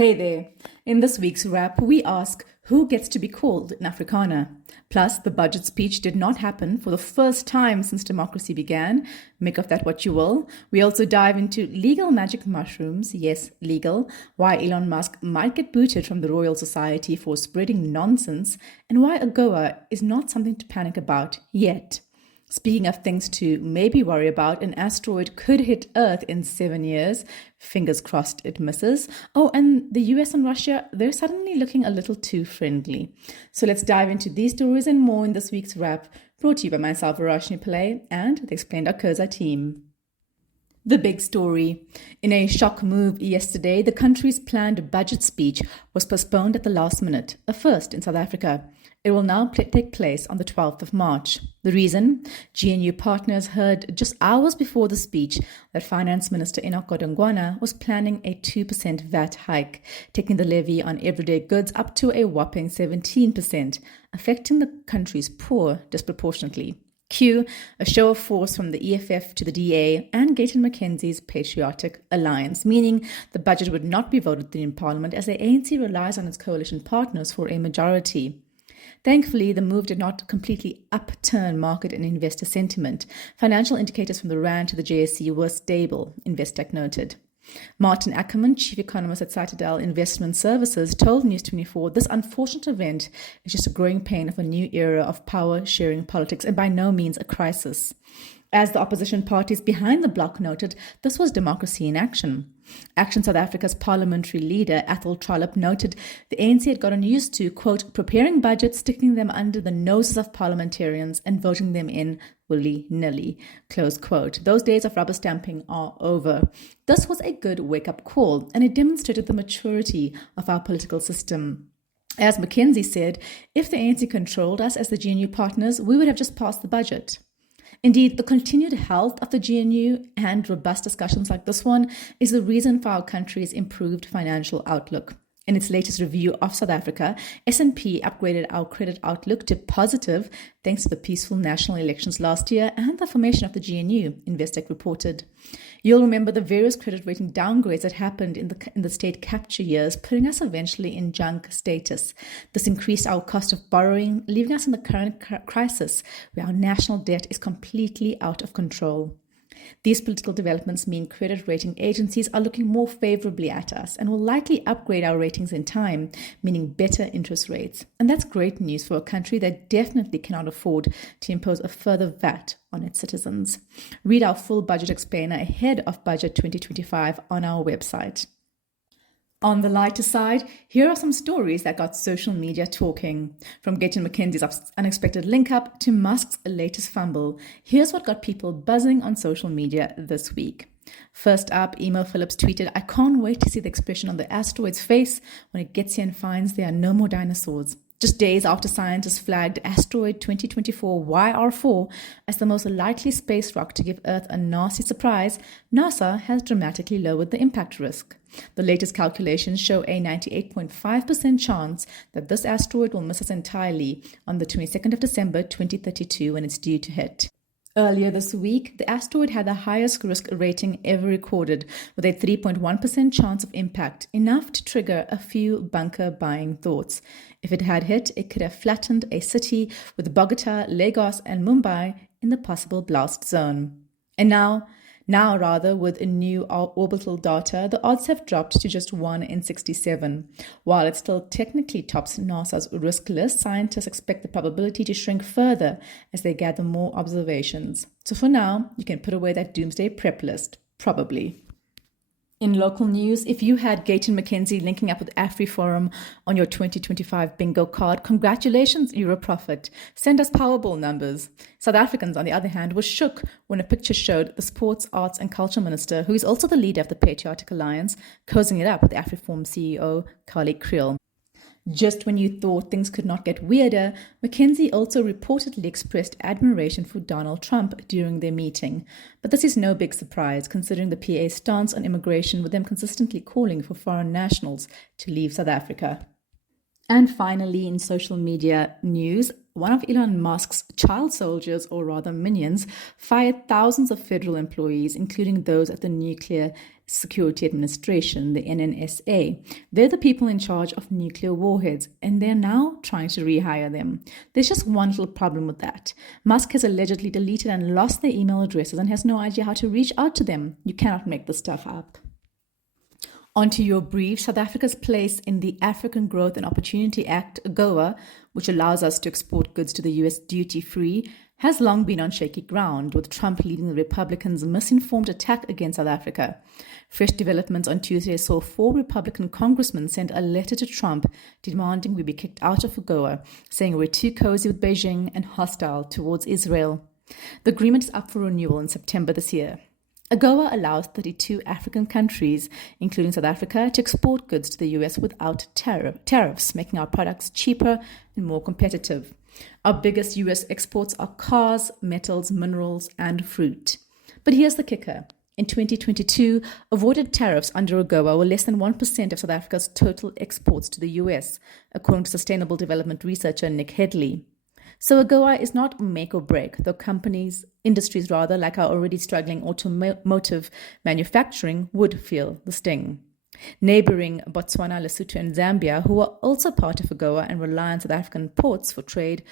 Hey there. In this week's wrap, we ask who gets to be called in Afrikaner. Plus, the budget speech did not happen for the first time since democracy began. Make of that what you will. We also dive into legal magic mushrooms, yes, legal, why Elon Musk might get booted from the Royal Society for spreading nonsense, and why AGOA is not something to panic about yet. Speaking of things to maybe worry about, an asteroid could hit Earth in 7 years. Fingers crossed it misses. Oh, and the US and Russia, they're suddenly looking a little too friendly. So let's dive into these stories and more in this week's wrap, brought to you by myself, Varashni Pillay, and the Explained AGOA team. The big story. In a shock move yesterday, the country's planned budget speech was postponed at the last minute, a first in South Africa. It will now take place on the 12th of March. The reason? GNU partners heard just hours before the speech that Finance Minister Enoch Godongwana was planning a 2% VAT hike, taking the levy on everyday goods up to a whopping 17%, affecting the country's poor disproportionately. Cue a show of force from the EFF to the DA and Gayton McKenzie's Patriotic Alliance, meaning the budget would not be voted through in Parliament as the ANC relies on its coalition partners for a majority. Thankfully, the move did not completely upturn market and investor sentiment. Financial indicators from the Rand to the JSE were stable, Investec noted. Martin Ackerman, chief economist at Citadel Investment Services, told News24 this unfortunate event is just a growing pain of a new era of power-sharing politics and by no means a crisis. As the opposition parties behind the bloc noted, this was democracy in action. Action South Africa's parliamentary leader, Athol Trollip, noted the ANC had gotten used to, quote, preparing budgets, sticking them under the noses of parliamentarians and voting them in willy-nilly, close quote. Those days of rubber stamping are over. This was a good wake-up call, and it demonstrated the maturity of our political system. As McKenzie said, if the ANC controlled us as the GNU partners, we would have just passed the budget. Indeed, the continued health of the GNU and robust discussions like this one is the reason for our country's improved financial outlook. In its latest review of South Africa, S&P upgraded our credit outlook to positive thanks to the peaceful national elections last year and the formation of the GNU, Investec reported. You'll remember the various credit rating downgrades that happened in the state capture years, putting us eventually in junk status. This increased our cost of borrowing, leaving us in the current crisis where our national debt is completely out of control. These political developments mean credit rating agencies are looking more favorably at us and will likely upgrade our ratings in time, meaning better interest rates. And that's great news for a country that definitely cannot afford to impose a further VAT on its citizens. Read our full budget explainer ahead of Budget 2025 on our website. On the lighter side, here are some stories that got social media talking. From Gayton McKenzie's unexpected link-up to Musk's latest fumble, here's what got people buzzing on social media this week. First up, Emo Phillips tweeted, I can't wait to see the expression on the asteroid's face when it gets here and finds there are no more dinosaurs. Just days after scientists flagged asteroid 2024 YR4 as the most likely space rock to give Earth a nasty surprise, NASA has dramatically lowered the impact risk. The latest calculations show a 98.5% chance that this asteroid will miss us entirely on the 22nd of December 2032 when it's due to hit. Earlier this week, the asteroid had the highest risk rating ever recorded, with a 3.1% chance of impact, enough to trigger a few bunker-buying thoughts. If it had hit, it could have flattened a city with Bogota, Lagos, and Mumbai in the possible blast zone. And now, with a new orbital data, the odds have dropped to just 1 in 67. While it still technically tops NASA's risk list, scientists expect the probability to shrink further as they gather more observations. So for now, you can put away that doomsday prep list, probably. In local news, if you had Gayton McKenzie linking up with AfriForum on your 2025 bingo card, congratulations, you're a prophet. Send us Powerball numbers. South Africans, on the other hand, were shook when a picture showed the Sports, Arts and Culture Minister, who is also the leader of the Patriotic Alliance, cozying it up with AfriForum CEO Carly Creel. Just when you thought things could not get weirder, McKenzie also reportedly expressed admiration for Donald Trump during their meeting. But this is no big surprise, considering the PA's stance on immigration, with them consistently calling for foreign nationals to leave South Africa. And finally, in social media news, one of Elon Musk's child soldiers, or rather minions, fired thousands of federal employees, including those at the nuclear Security Administration, the NNSA. They're the people in charge of nuclear warheads, and they're now trying to rehire them. There's just one little problem with that. Musk has allegedly deleted and lost their email addresses and has no idea how to reach out to them. You cannot make this stuff up. Onto your brief. South Africa's place in the African Growth and Opportunity Act, AGOA, which allows us to export goods to the US duty-free, has long been on shaky ground, with Trump leading the Republicans' misinformed attack against South Africa. Fresh developments on Tuesday saw 4 Republican congressmen send a letter to Trump demanding we be kicked out of AGOA, saying we're too cozy with Beijing and hostile towards Israel. The agreement is up for renewal in September this year. AGOA allows 32 African countries, including South Africa, to export goods to the US without tariffs, making our products cheaper and more competitive. Our biggest US exports are cars, metals, minerals, and fruit. But here's the kicker. In 2022, avoided tariffs under AGOA were less than 1% of South Africa's total exports to the US, according to sustainable development researcher Nick Headley. So AGOA is not make or break, though industries like our already struggling automotive manufacturing would feel the sting. Neighboring Botswana, Lesotho, and Zambia, who are also part of AGOA and rely on South African ports for trade,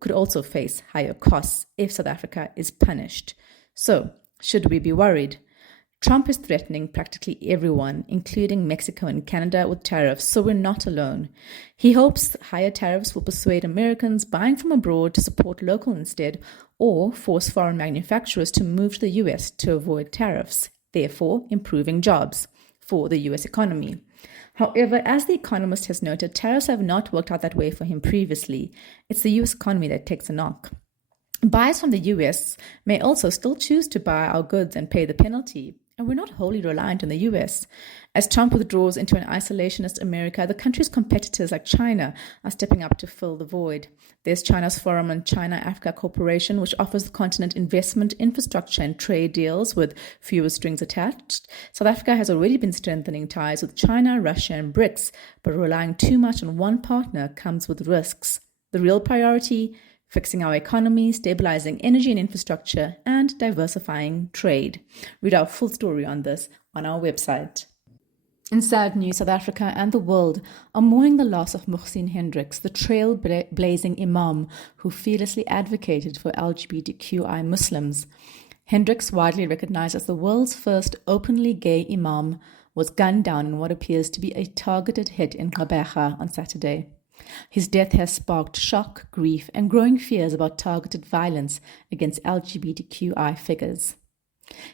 could also face higher costs if South Africa is punished. So, should we be worried? Trump is threatening practically everyone, including Mexico and Canada, with tariffs, so we're not alone. He hopes higher tariffs will persuade Americans buying from abroad to support local instead, or force foreign manufacturers to move to the US to avoid tariffs, therefore improving jobs for the US economy. However, as The Economist has noted, tariffs have not worked out that way for him previously. It's the US economy that takes a knock. Buyers from the US may also still choose to buy our goods and pay the penalty. And we're not wholly reliant on the US. As Trump withdraws into an isolationist America, the country's competitors like China are stepping up to fill the void. There's China's Forum on China-Africa Corporation, which offers the continent investment, infrastructure, and trade deals with fewer strings attached. South Africa has already been strengthening ties with China, Russia, and BRICS, but relying too much on one partner comes with risks. The real priority? Fixing our economy, stabilizing energy and infrastructure, and diversifying trade. Read our full story on this on our website. In sad news, South Africa and the world are mourning the loss of Mohsin Hendricks, the trailblazing imam who fearlessly advocated for LGBTQI Muslims. Hendricks, widely recognized as the world's first openly gay imam, was gunned down in what appears to be a targeted hit in Gqeberha on Saturday. His death has sparked shock, grief, and growing fears about targeted violence against LGBTQI figures.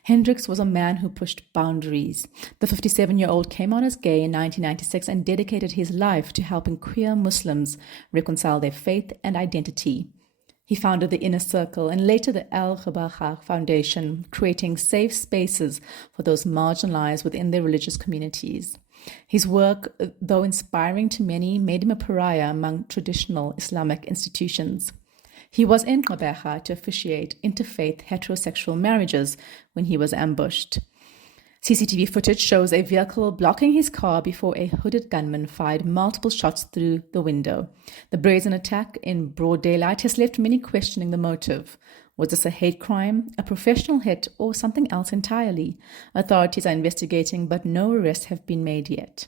Hendricks was a man who pushed boundaries. The 57-year-old came out as gay in 1996 and dedicated his life to helping queer Muslims reconcile their faith and identity. He founded the Inner Circle and later the Al Gqeberha Foundation, creating safe spaces for those marginalized within their religious communities. His work, though inspiring to many, made him a pariah among traditional Islamic institutions. He was in Gqeberha to officiate interfaith heterosexual marriages when he was ambushed. CCTV footage shows a vehicle blocking his car before a hooded gunman fired multiple shots through the window. The brazen attack in broad daylight has left many questioning the motive. Was this a hate crime, a professional hit, or something else entirely? Authorities are investigating, but no arrests have been made yet.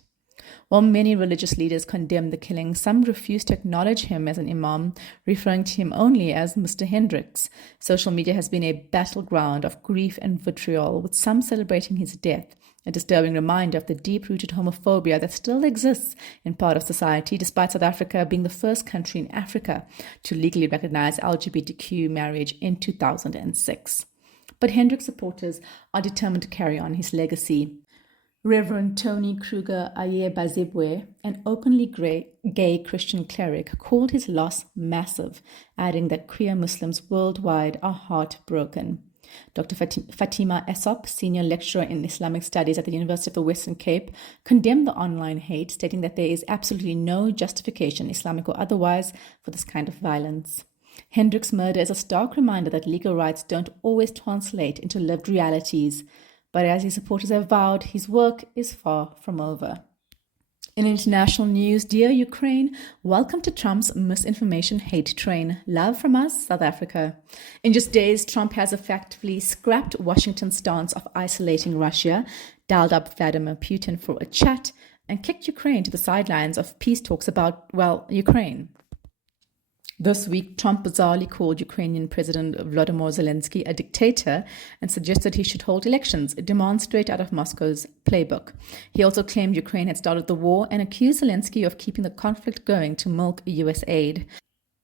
While many religious leaders condemn the killing, some refuse to acknowledge him as an imam, referring to him only as Mr. Hendricks. Social media has been a battleground of grief and vitriol, with some celebrating his death, a disturbing reminder of the deep-rooted homophobia that still exists in part of society, despite South Africa being the first country in Africa to legally recognize LGBTQ marriage in 2006. But Hendricks supporters are determined to carry on his legacy. Reverend Tony Kruger Ayebazibwe, an openly gay Christian cleric, called his loss massive, adding that queer Muslims worldwide are heartbroken. Dr. Fatima Essop, senior lecturer in Islamic studies at the University of the Western Cape, condemned the online hate, stating that there is absolutely no justification, Islamic or otherwise, for this kind of violence. Hendricks' murder is a stark reminder that legal rights don't always translate into lived realities, but as his supporters have vowed, his work is far from over. In international news, dear Ukraine, welcome to Trump's misinformation hate train. Love from us, South Africa. In just days, Trump has effectively scrapped Washington's stance of isolating Russia, dialed up Vladimir Putin for a chat, and kicked Ukraine to the sidelines of peace talks about, well, Ukraine. This week, Trump bizarrely called Ukrainian President Volodymyr Zelensky a dictator and suggested he should hold elections, a demand straight out of Moscow's playbook. He also claimed Ukraine had started the war and accused Zelensky of keeping the conflict going to milk US aid.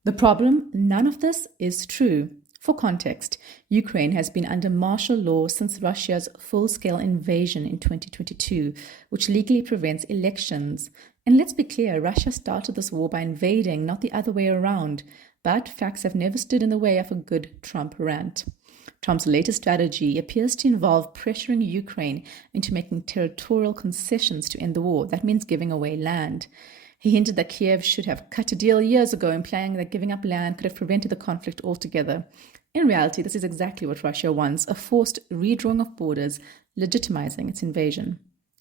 The problem, none of this is true. For context, Ukraine has been under martial law since Russia's full-scale invasion in 2022, which legally prevents elections. And let's be clear, Russia started this war by invading, not the other way around. But facts have never stood in the way of a good Trump rant. Trump's latest strategy appears to involve pressuring Ukraine into making territorial concessions to end the war. That means giving away land. He hinted that Kiev should have cut a deal years ago, implying that giving up land could have prevented the conflict altogether. In reality, this is exactly what Russia wants, a forced redrawing of borders, legitimizing its invasion.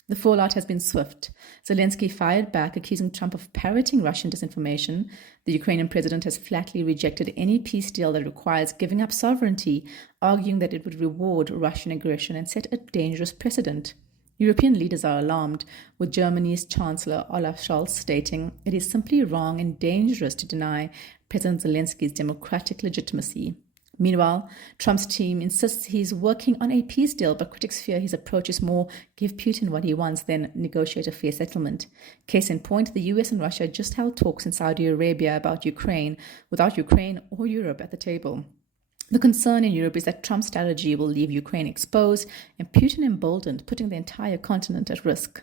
The fallout has been swift. Zelensky fired back, accusing Trump of parroting Russian disinformation. The Ukrainian president has flatly rejected any peace deal that requires giving up sovereignty, arguing that it would reward Russian aggression and set a dangerous precedent. European leaders are alarmed, with Germany's Chancellor Olaf Scholz stating it is simply wrong and dangerous to deny President Zelensky's democratic legitimacy. Meanwhile, Trump's team insists he's working on a peace deal, but critics fear his approach is more give Putin what he wants than negotiate a fair settlement. Case in point, the US and Russia just held talks in Saudi Arabia about Ukraine, without Ukraine or Europe at the table. The concern in Europe is that Trump's strategy will leave Ukraine exposed and Putin emboldened, putting the entire continent at risk.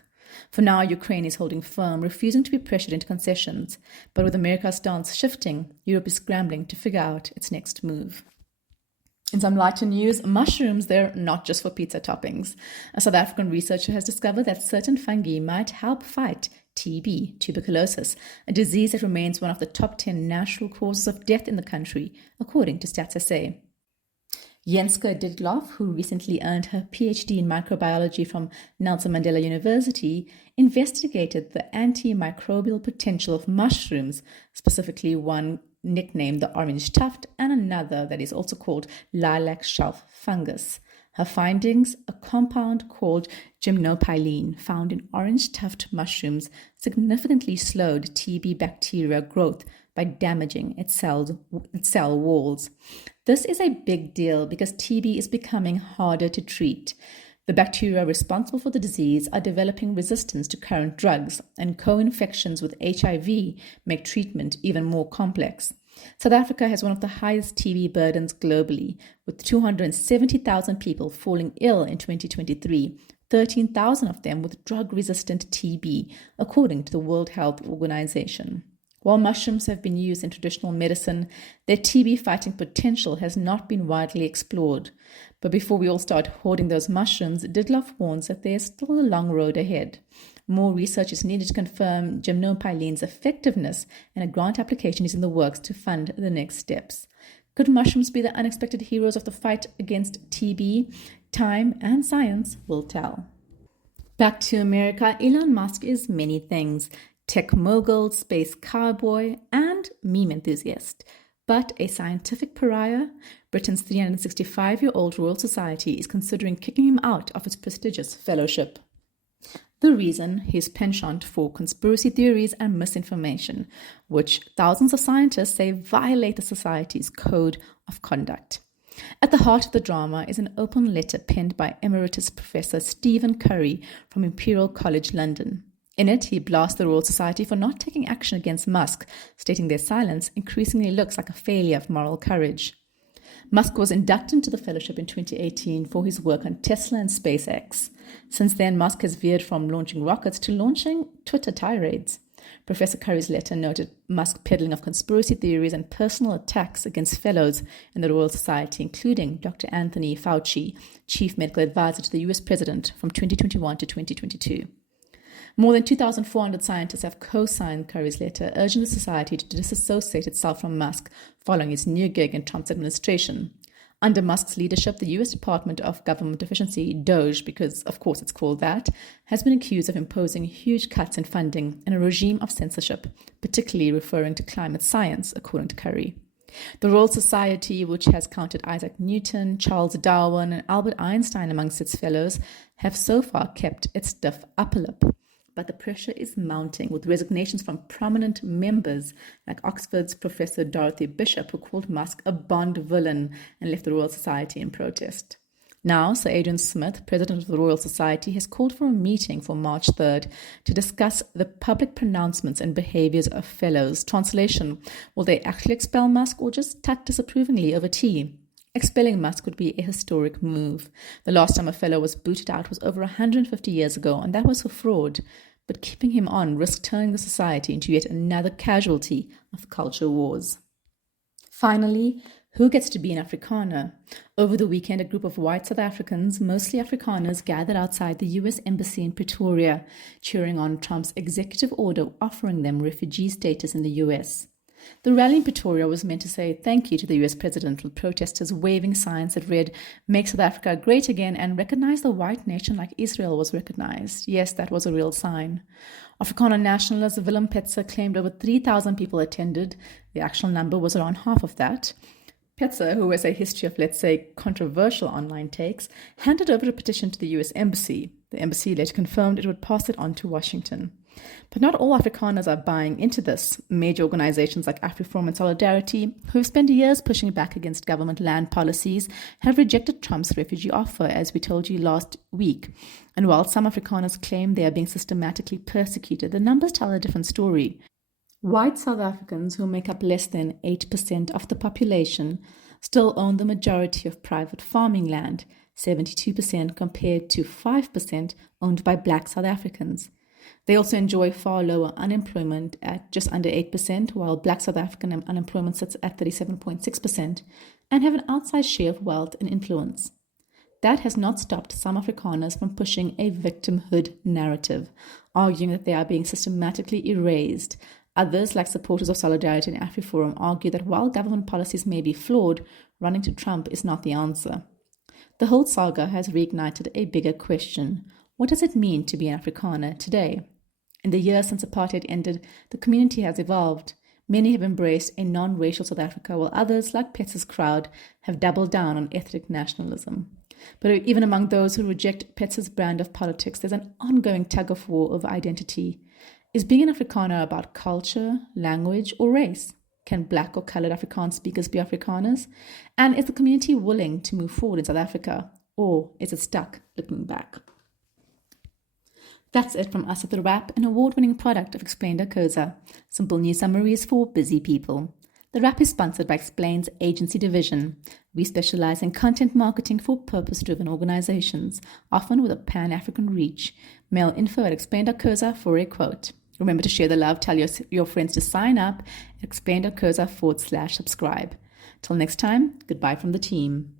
For now, Ukraine is holding firm, refusing to be pressured into concessions. But with America's stance shifting, Europe is scrambling to figure out its next move. In some lighter news, mushrooms, they're not just for pizza toppings. A South African researcher has discovered that certain fungi might help fight TB, tuberculosis, a disease that remains one of the top 10 natural causes of death in the country, according to Stats SA. Jenske Didloff, who recently earned her PhD in microbiology from Nelson Mandela University, investigated the antimicrobial potential of mushrooms, specifically one nicknamed the orange tuft and another that is also called lilac shelf fungus. Her findings, a compound called gymnopylene found in orange tuft mushrooms, significantly slowed TB bacteria growth by damaging its cell walls. This is a big deal because TB is becoming harder to treat. The bacteria responsible for the disease are developing resistance to current drugs, and co-infections with HIV make treatment even more complex. South Africa has one of the highest TB burdens globally, with 270,000 people falling ill in 2023, 13,000 of them with drug-resistant TB, according to the World Health Organization. While mushrooms have been used in traditional medicine, their TB-fighting potential has not been widely explored. But before we all start hoarding those mushrooms, Didloff warns that there's still a long road ahead. More research is needed to confirm gymnopylene's effectiveness, and a grant application is in the works to fund the next steps. Could mushrooms be the unexpected heroes of the fight against TB? Time and science will tell. Back to America, Elon Musk is many things. Tech mogul, space cowboy, and meme enthusiast. But a scientific pariah, Britain's 365-year-old Royal Society is considering kicking him out of its prestigious fellowship. The reason, his penchant for conspiracy theories and misinformation, which thousands of scientists say violate the Society's code of conduct. At the heart of the drama is an open letter penned by Emeritus Professor Stephen Curry from Imperial College London. In it, he blasts the Royal Society for not taking action against Musk, stating their silence increasingly looks like a failure of moral courage. Musk was inducted into the fellowship in 2018 for his work on Tesla and SpaceX. Since then, Musk has veered from launching rockets to launching Twitter tirades. Professor Curry's letter noted Musk's peddling of conspiracy theories and personal attacks against fellows in the Royal Society, including Dr. Anthony Fauci, chief medical advisor to the US president from 2021 to 2022. More than 2,400 scientists have co-signed Curry's letter, urging the society to disassociate itself from Musk following his new gig in Trump's administration. Under Musk's leadership, the US Department of Government Efficiency, DOGE, because of course it's called that, has been accused of imposing huge cuts in funding and a regime of censorship, particularly referring to climate science, according to Curry. The Royal Society, which has counted Isaac Newton, Charles Darwin, and Albert Einstein amongst its fellows, have so far kept its stiff upper lip. But the pressure is mounting, with resignations from prominent members like Oxford's Professor Dorothy Bishop, who called Musk a Bond villain and left the Royal Society in protest. Now, Sir Adrian Smith, President of the Royal Society, has called for a meeting for March 3rd to discuss the public pronouncements and behaviours of fellows. Translation: will they actually expel Musk or just tut disapprovingly over tea? Expelling Musk would be a historic move. The last time a fellow was booted out was over 150 years ago, and that was for fraud. But keeping him on risked turning the society into yet another casualty of the culture wars. Finally, who gets to be an Afrikaner? Over the weekend, a group of white South Africans, mostly Afrikaners, gathered outside the US Embassy in Pretoria, cheering on Trump's executive order offering them refugee status in the US. The rally in Pretoria was meant to say thank you to the US president, with protesters waving signs that read, "Make South Africa great again," and recognize the white nation like Israel was recognized. Yes, that was a real sign. Afrikaner nationalist Willem Petzer claimed over 3,000 people attended. The actual number was around half of that. Petzer, who has a history of, let's say, controversial online takes, handed over a petition to the US Embassy. The embassy later confirmed it would pass it on to Washington. But not all Afrikaners are buying into this. Major organizations like AfriForum and Solidarity, who have spent years pushing back against government land policies, have rejected Trump's refugee offer, as we told you last week. And while some Afrikaners claim they are being systematically persecuted, the numbers tell a different story. White South Africans, who make up less than 8% of the population, still own the majority of private farming land, 72% compared to 5% owned by black South Africans. They also enjoy far lower unemployment at just under 8%, while black South African unemployment sits at 37.6%, and have an outsized share of wealth and influence. That has not stopped some Afrikaners from pushing a victimhood narrative, arguing that they are being systematically erased. Others, like supporters of Solidarity and AfriForum, argue that while government policies may be flawed, running to Trump is not the answer. The whole saga has reignited a bigger question. What does it mean to be an Afrikaner today? In the years since apartheid ended, the community has evolved. Many have embraced a non-racial South Africa, while others, like Petzer's crowd, have doubled down on ethnic nationalism. But even among those who reject Petzer's brand of politics, there's an ongoing tug-of-war over identity. Is being an Afrikaner about culture, language, or race? Can black or coloured Afrikaans speakers be Afrikaners? And is the community willing to move forward in South Africa? Or is it stuck looking back? That's it from us at The Wrap, an award-winning product of Explained AGOA. Simple news summaries for busy people. The Wrap is sponsored by Explained's agency division. We specialize in content marketing for purpose-driven organizations, often with a pan-African reach. Mail info@explained.coza for a quote. Remember to share the love, tell your friends to sign up at explained.coza/subscribe. Till next time, goodbye from the team.